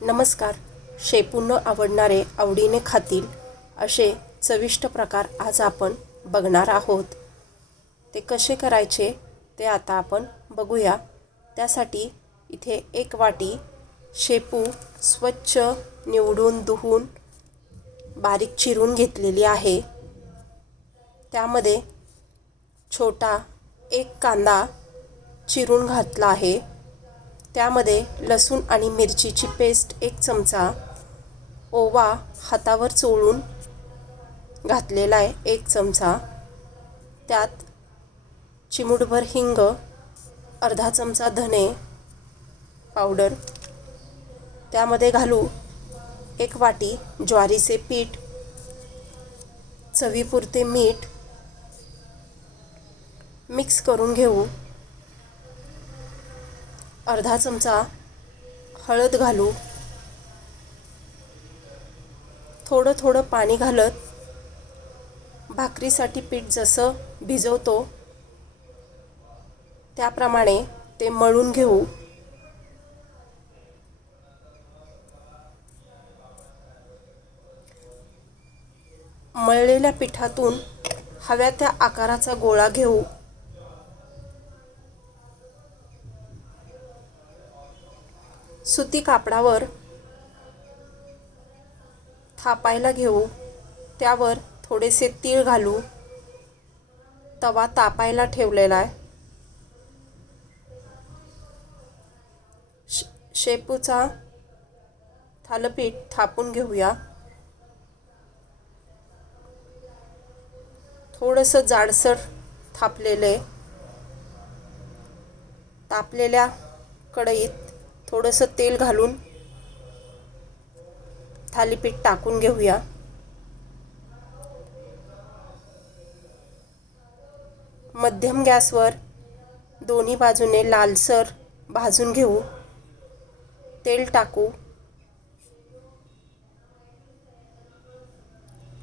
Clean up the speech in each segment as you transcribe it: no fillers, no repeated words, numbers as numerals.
नमस्कार. शेपून आवडणारे आवडीने खातील असे चविष्ट प्रकार आज आपण बघणार आहोत. ते कसे करायचे ते आता आपण बघूया. त्यासाठी इथे 1 वाटी शेपू स्वच्छ निवडून धुवून बारीक चिरून घेतलेली आहे. त्यामध्ये छोटा 1 कांदा चिरून घातला आहे. त्यामध्ये लसूण आणि मिरचीची पेस्ट 1 चमचा, ओवा हातावर चोळून घातलेला आहे 1 चमचा, त्यात चिमूटभर हिंग, अर्धा चमचा धने पावडर, त्यामध्ये घालू 1 वाटी ज्वारीचे पीठ, चवीपुरते मीठ, मिक्स करून घेऊ. अर्धा चमचा हळद घालू. थोडं थोडं पाणी घालत भाकरीसाठी पीठ जसं भिजवतो त्याप्रमाणे ते मळून घेऊ. मळलेल्या पिठातून हव्या त्या आकाराचा गोळा घेऊ. सुती कापडावर थापायला घेऊ. त्यावर थोडेसे तीळ घालू. तवा तापायला ठेवलेला आहे. शेपूचा थालीपीठ थापून घेऊया. थोडंसं जाडसर थापलेले. तापलेल्या कढईत थोडंसं तेल घालून थालीपीठ टाकून घेऊया. मध्यम गॅसवर दोन्ही बाजूने लालसर भाजून घेऊ. तेल टाकू.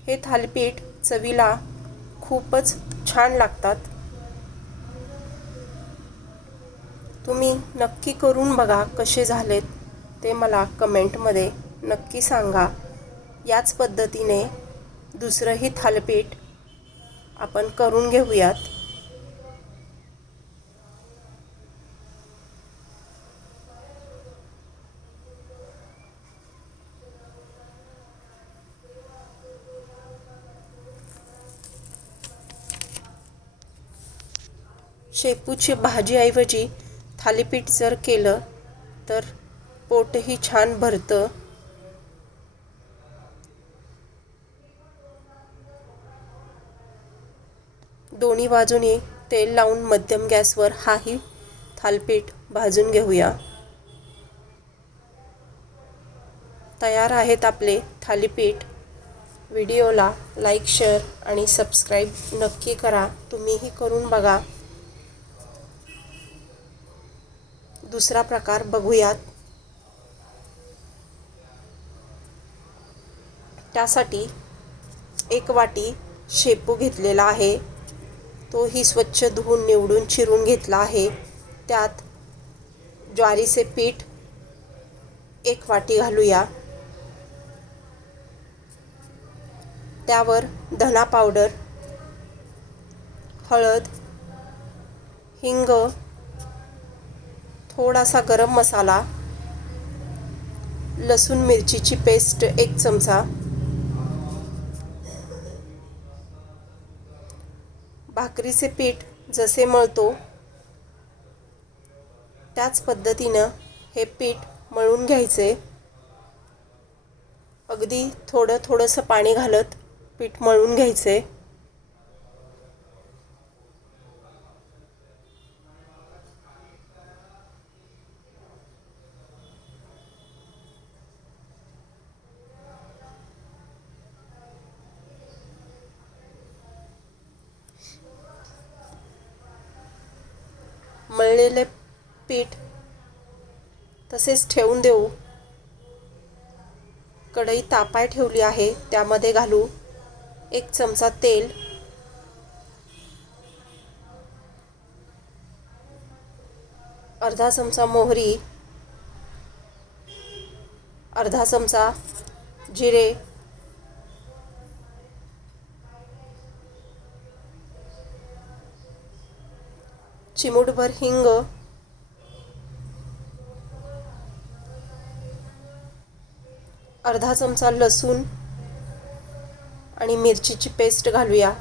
हे थालीपीठ चवीला खूपच छान लागतात. तुम्ही नक्की करून बघा कसे झालेत ते मला कमेंटमध्ये नक्की सांगा. याच पद्धतीने दुसरंही थालीपीठ आपण करून घेऊयात. शेपूची भाजीऐवजी थालीपीठ जर केलं तर पोटही छान भरतं. दोन्ही बाजूने तेल लावून मध्यम गॅसवर हाही थालीपीठ भाजून घेऊया. तयार आहेत आपले थालीपीठ. व्हिडिओला लाईक, शेअर आणि सबस्क्राईब नक्की करा. तुम्हीही करून बघा. दुसरा प्रकार बघूयात. त्यासाठी 1 वाटी शेपू घेतलेला आहे. तोही स्वच्छ धुवून निवडून चिरून घेतला आहे. त्यात ज्वारीचे पीठ 1 वाटी घालूया. त्यावर धना पावडर, हळद, हिंग, थोडासा गरम मसाला, लसूण मिरचीची पेस्ट 1 चमचा, भाकरीचे पीठ जसे मळतो त्याच पद्धतीनं हे पीठ मळून घ्यायचे. अगदी थोडंसं पाणी घालत पीठ मळून घ्यायचे. मळलेले पीठ तसेच ठेवून देऊ. कढई तापाय ठेवली आहे. त्यामध्ये घालू 1 चमचा तेल, अर्धा चमचा मोहरी, अर्धा चमचा जिरे, चिमूटभर हिंग, अर्धा चमचा लसूण आणि मिरचीची पेस्ट घालूया.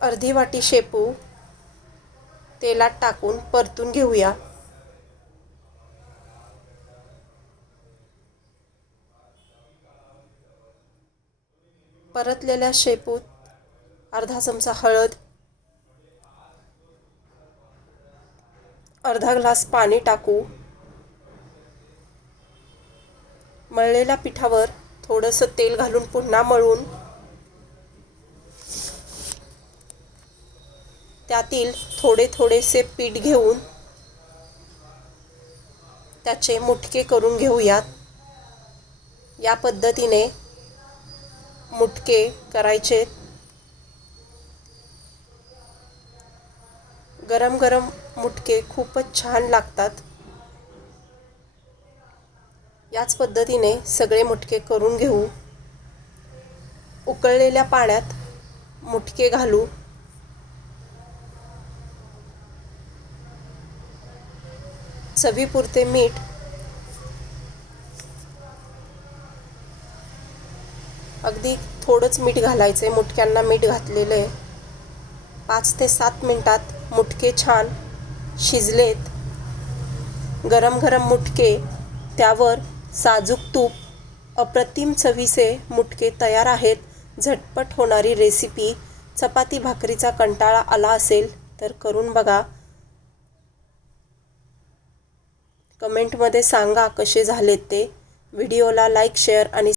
अर्धी वाटी शेपू तेलात टाकून परतून घेऊया. परतलेल्या शेपूत अर्धा चमचा हळद, अर्धा ग्लास पाणी टाकू. मळलेल्या पिठावर थोडंसं तेल घालून पुन्हा मळून त्यातील थोडे थोडेसे पीठ घेऊन त्याचे मुटके करून घेऊयात. या पद्धतीने मुटके करायचे. गरम गरम मुटके खूपच छान लागतात. याच पद्धतीने सगळे मुटके करून घेऊ. उकळलेल्या पाण्यात मुटके घालू. चवीपुरते मीठ, अगदी थोडंच मीठ घालायचे. मुटक्यांना मीठ घातलेलं आहे. 5 ते 7 मिनिटात मुटके छान शिजलेत. गरम गरम मुटके, त्यावर साजूक तूप, अप्रतिम चवीचे मुटके तयार आहेत. झटपट होणारी रेसिपी. चपाती भाकरीचा कंटाळा आला असेल तर करून बघा. कमेंटमध्ये सांगा कसे झालेत ते. व्हिडिओला लाईक, शेअर आणि